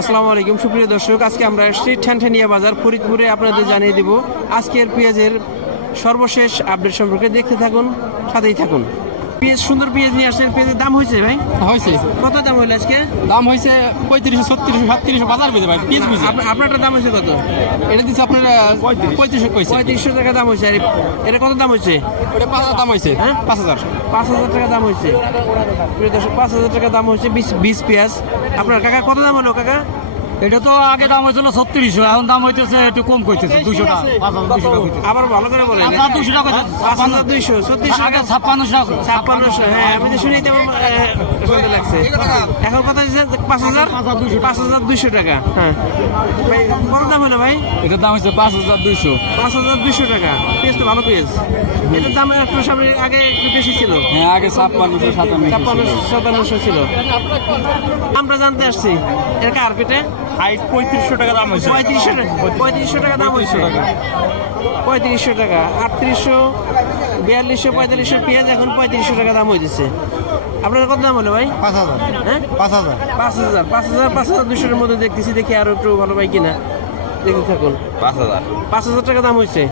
আসসালামু আলাইকুম সুপ্রিয় দর্শক, আজকে আমরা আসছি ঠ্যানঠ্যানিয়া বাজার ফরিদপুরে। আপনাদের জানিয়ে দিব আজকের পেঁয়াজের সর্বশেষ আপডেট সম্পর্কে। দেখতে থাকুন, সাথেই থাকুন। পেঁয়াজ, সুন্দর পেঁয়াজ নিয়ে আসছেন। পেঁয়াজের দাম হয়েছে ভাই? হয়েছে। কত দাম হলো আজকে? দাম হয়েছে 3500, 3600, 3700 বাজার পেয়েছে ভাই। পেঁয়াজ বুঝে আপনারটা দাম হয়েছে কত? এটা দিচ্ছে আপনার 3500 কইছে। 3500 টাকা দাম হয়েছে। আর এটা কত দাম হয়েছে? ওটা 5000 দাম হয়েছে। হ্যাঁ 5000 টাকা দাম হয়েছে। প্রিয় দর্শক, 5000 টাকা দাম হয়েছে 20 পেঁয়াজ। আপনার কাকা কত দাম হলো কাকা? এটা তো আগে দাম হয়েছিল 3600, এখন দাম হইতেছে একটু কম কইতেছে 200 টাকা, 5200 টাকা কইতেছে। আবার ভালো করে বলেন। 200 টাকা, 5200, 3600 আগে 5600 টাকা, 5600। হ্যাঁ, আমি তো শুনেই তেমন শুনতে লাগছে। এখন কত দিচ্ছে? 5200 টাকা। হ্যাঁ ভাই, কত দাম হলো ভাই? এটার দাম হচ্ছে 5200। 5200 টাকা। পেঁয়াজ তো ভালো পেঁয়াজ। এটার দাম একটু সামনে আগে একটু বেশি ছিল। হ্যাঁ, আগে 5600, 5700 ছিল। আমরা জানতে আসছি এর কার পেটে 3500 টাকা দাম হয়েছে। 3500 টাকা দাম হয়েছে। 3500 টাকা, 3800, 4200, 4500 পেঁয়াজ এখন 3500 টাকা দাম হয়েছে। আপনার কত দাম হলো ভাই? 5000। হ্যাঁ 5000। 5200 এর মধ্যে দেখতেছি। দেখি আরো একটু ভালো পাই কিনা, দেখতে থাকুন। 5000 টাকা দাম হয়েছে।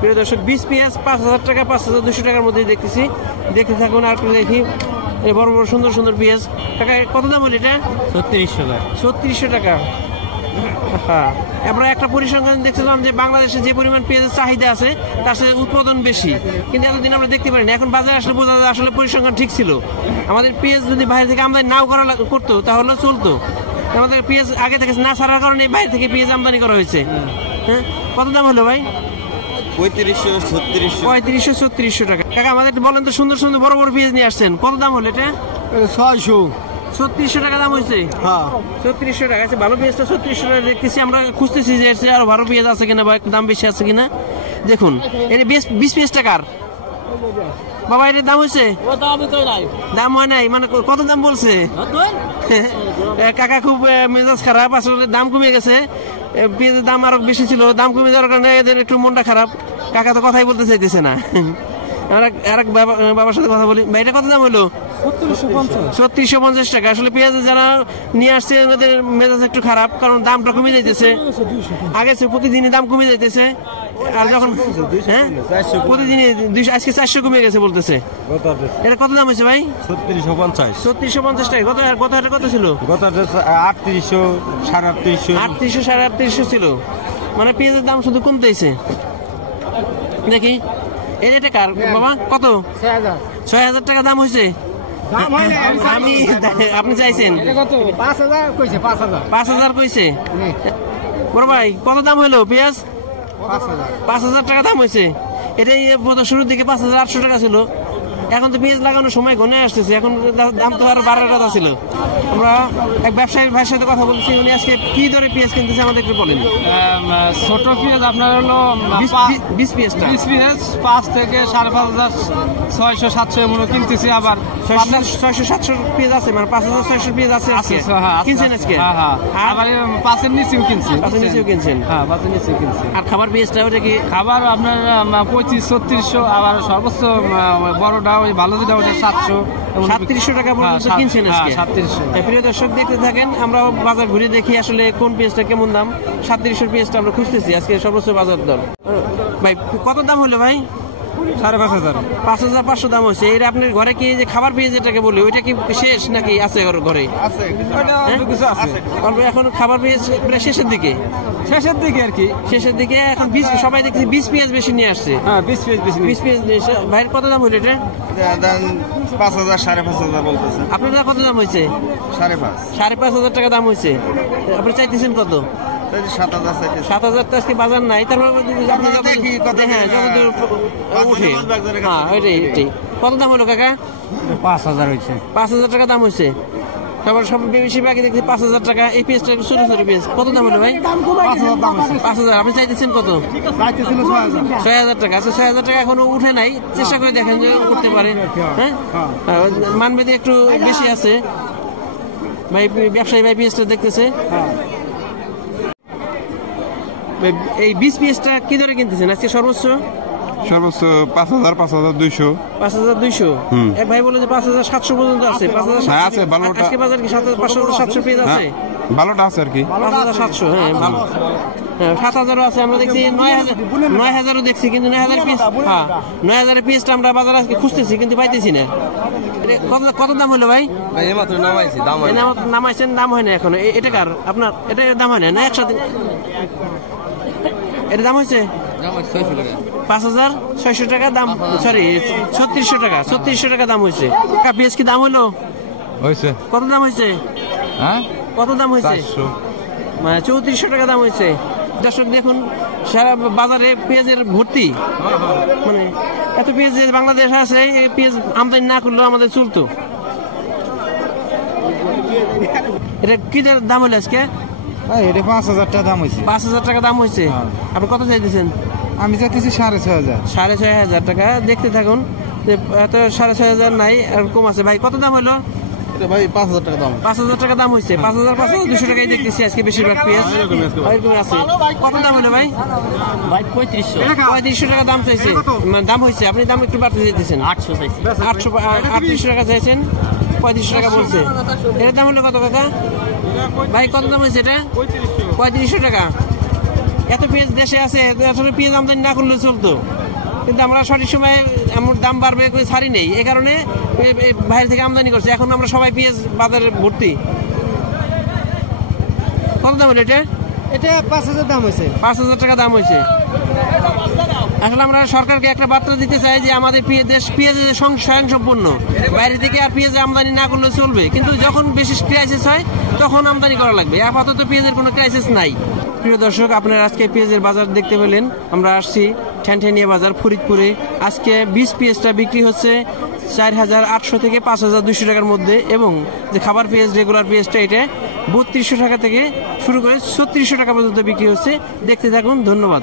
প্রিয় দর্শক, 20 পেঁয়াজ 5000 টাকা, 5200 টাকার মধ্যে দেখতেছি। দেখতে থাকুন আর একটু দেখি। এই বড় বড় সুন্দর সুন্দর পেঁয়াজ। টাকা কত দাম হলো এটা? 3600 টাকা। 3600 টাকা। হ্যাঁ, আমরা একটা পরিসংখ্যান দেখছিলাম যে বাংলাদেশে যে পরিমাণ পেঁয়াজের চাহিদা আছে তার সাথে উৎপাদন বেশি, কিন্তু এতদিন আমরা দেখতে পারিনি। এখন বাজারে আসলে বোঝা যায় আসলে পরিসংখ্যান ঠিক ছিল। আমাদের পেঁয়াজ যদি বাইরে থেকে আমদানি নাও করতো তাহলে চলতো। আমাদের পেঁয়াজ আগে থেকে না ছাড়ার কারণে বাইরে থেকে পেঁয়াজ আমদানি করা হয়েছে। হ্যাঁ, কত দাম হলো ভাই? 3500, 3600 টাকা। কাকা আমাদের একটু বলেন তো, সুন্দর সুন্দর বড় বড় পেঁয়াজ নিয়ে আসছেন, কত দাম হলো এটা? 600। 3600 টাকা দাম হয়েছে। হ্যাঁ 3600 টাকা আছে। ভালো পেঁয়াজটা 3600 টাকা দেখতেছি। আমরা খুঁজতেছি যে আরো ভালো পেঁয়াজ আছে কিনা বা দাম বেশি আছে কিনা। দেখুন, এটা 20 পেঁয়াজ টাকার বাবা, এটার দাম হয়েছে? দাম হয় নাই মানে কত দাম বলছে? কাকা খুব মেজাজ খারাপ, আসলে দাম কমে গেছে। পেঁয়াজের দাম আরো বেশি ছিল, দাম কমে যাওয়ার কারণে এদের একটু মনটা খারাপ। কাকা তো কথাই বলতে চাইতেছে না। আরেক বাবার সাথে কথা বলি। ভাই, এটা কত দাম হলো? 3650 টাকা। আসলে পেঁয়াজ যারা নিয়ে আসছে ওদের মেজাজ একটু খারাপ, কারণ দামটা কমে যাইতেছে। আগে প্রতিদিনই দাম কমে যাইতেছে। আর যখন হ্যাঁ প্রতিদিনই আজকে 400 কমে গেছে বলতেছে। এটা কত দাম হয়েছে ভাই? 3650। 3650 টাকা। গত হাটে কত ছিল? 3800, 3800, 3800 ছিল। মানে পেঁয়াজের দাম শুধু কমতেছে। দেখি এটা কার বাবা? কত? 6000 টাকা দাম হয়েছে। আমি আপনি চাইছেন 5000 কইছে। বড় ভাই, কত দাম হলো পেঁয়াজ? 5000 টাকা দাম হয়েছে। এটাই শুরুর দিকে 5800 টাকা ছিল। এখন তো পেঁয়াজ লাগানোর সময় ঘনে আসতেছে, এখন দাম তো আরো বাড়ার কথা ছিল। আমরা এক ব্যবসায়ী ভাইয়ের সাথে কথা বলছি, উনি আজকে কি দরে পেঁয়াজ কিনতেছে আমাদের একটু বলেন। ছোট পেঁয়াজ আপনার হলো 20 পেঁয়াজটা 20 পেঁয়াজ 5 থেকে 5500, 600, 700 এমন কিনতেছি। আবার 600-700 পেঁয়াজ আছে, মানে 5600 পেঁয়াজ আছে আজকে কিনছেন আজকে? আবার 5 এর নিচেও কিনছি। 5 এর নিচেও কিনছেন? হ্যাঁ, 5 এর নিচেও কিনছি। আর খাবার পেঁয়াজটা ওটা কি? খাবার আপনার 3500-3600, আবার সর্বোচ্চ বড়টা ওই ভালো যেটা ওটা 700, 3700 টাকা পর্যন্ত কিনছেন আজকে। 3700। প্রিয় দর্শক, দেখতে থাকেন। আমরা বাজার ঘুরে দেখি আসলে কোন পেঁয়াজটা কেমন দাম। 3700 পেঁয়াজটা আমরা খুঁজতেছি আজকে সর্বোচ্চ বাজার দর। ভাই, কত দাম হলো ভাই? 5500। 5500 দাম হয়েছে। এটা আপনার ঘরে কি যে খাবার পেঁয়াজ যেটাকে বলি ওইটা কি শেষ নাকি আছে ঘরে? এখন খাবার পেঁয়াজ প্রায় শেষের দিকে আর কি, শেষের দিকে। এখন সবাই দেখছি 20 পেঁয়াজ বেশি নিয়ে আসছে। হ্যাঁ, 20 পেঁয়াজ। ভাইয়ের কত দাম হলো এটা? 5000, 5500 বলতেছে। আপনার কত দাম হয়েছে? 5500 টাকা দাম হয়েছে। আপনি চাইতেছেন কত? 7000 তো আজকে বাজার নাই। তারপর হ্যাঁ যতদূর উঠে। হ্যাঁ ওইটাই। কত দাম হলো কাকা? 5000 হয়েছে। 5000 টাকা দাম হয়েছে। তারপর সব বেশি বাকি দেখছি 5000 টাকা। এই পেঁয়াজটা ছোট ছোট পেঁয়াজ কত দাম হলো ভাই? 5000। আপনি চাইতেছেন কত? 6000 টাকা। আচ্ছা, 6000 টাকা এখনো উঠে নাই। চেষ্টা করে দেখেন যে উঠতে পারে। হ্যাঁ, মানবেদে একটু বেশি আছে ভাই। ব্যবসায়ী ভাই পেঁয়াজটা দেখতেছে। এই 20 পেঁয়াজটা কি ধরে কিনতেছেন আজকে? সর্বোচ্চ 5000, 5200। 5200। এক ভাই বলে যে 5700 পর্যন্ত আছে। 5700 আজকে বাজার কি 7500, 700 পেঁয়াজ আছে? ভালোটা আছে আর কি। 5700, হ্যাঁ ভালো। হ্যাঁ 7000ও আছে, আমরা দেখছি 9000ও দেখছি, কিন্তু 9000 পিস, হ্যাঁ 9000 পিসটা আমরা বাজারে আজকে খুঁজতেছি কিন্তু পাইতেছি না। এটা কত দাম হলো ভাই? ভাই এইমাত্র নামাইছি, দাম হয় না। নামাইছেন, দাম হয় না এখনো। এটা কার আপনার? এটা দাম হয় না না একসাথে? এটা দাম হয়েছে 5600 টাকা দাম, সরি 3600 টাকা, 3600 টাকা দাম হয়েছে। পেঁয়াজ কি দাম হলো? হয়েছে। কত দাম হয়েছে? হ্যাঁ কত দাম হয়েছে? 400। মানে 3400 টাকা দাম হয়েছে। দর্শক দেখুন, সারা বাজারে পেঁয়াজের ভর্তি, মানে এত পেঁয়াজ যে বাংলাদেশ আছে, এই পেঁয়াজ আমদানি না করলেও আমাদের চলতো। এটা কি দাম হলো আজকে? এটা 5000 টাকা দাম হয়েছে। 5000 টাকা দাম হয়েছে। আপনি কত চাইতেছেন? আমি চাইতেছি 6500। 6500 টাকা। দেখতে থাকুন, যে এত 6500 নাই, আর কম আছে। ভাই কত দাম হলো? ভাই 5000 টাকা দাম। 5000 টাকা দাম হয়েছে। 5500 টাকাই দেখতেছি আজকে বেশিরভাগ পেঁয়াজ এরকমই আছে। কত দাম হলো ভাই? 3500 টাকা দাম চাইছে, মানে দাম হয়েছে। আপনি দাম একটু বাড়তে চাইতেছেন। 838 টাকা চাইছেন, 3500 টাকা বলছে। এটার দাম হলো কত কাকা? ভাই কত দাম হয়েছে এটা? 3500 টাকা। এত পেঁয়াজ দেশে আছে, আসলে পেঁয়াজ আমদানি না করলে চলতো, কিন্তু আমরা সঠিক সময়ে এমন দাম বাড়বে ছাড়ি নেই, এই কারণে বাইরে থেকে আমদানি করছে। এখন আমরা সবাই পেঁয়াজ বাজারে ভর্তি। কত দাম হলো এটা? এটা 5000 দাম হয়েছে। 5000 টাকা দাম হয়েছে। আসলে আমরা সরকারকে একটা বার্তা দিতে চাই যে আমাদের দেশ পেঁয়াজের স্বয়ংসম্পূর্ণ, বাইরে থেকে আর পেঁয়াজ আমদানি না করলে চলবে, কিন্তু যখন বেশি ক্রাইসিস হয় তখন আমদানি করা লাগবে। আপাতত পেঁয়াজের কোনো ক্রাইসিস নাই। প্রিয় দর্শক, আপনারা আজকে পেঁয়াজের বাজার দেখতে পেলেন। আমরা আসছি ঠ্যানঠ্যানিয়া বাজার, ফরিদপুরে। আজকে 20 পেঁয়াজটা বিক্রি হচ্ছে 4800 থেকে 5200 টাকার মধ্যে, এবং যে খাবার পেঁয়াজ, রেগুলার পেঁয়াজটা, এটা 3200 টাকা থেকে শুরু করে 3600 টাকা পর্যন্ত বিক্রি হচ্ছে। দেখতে থাকুন, ধন্যবাদ।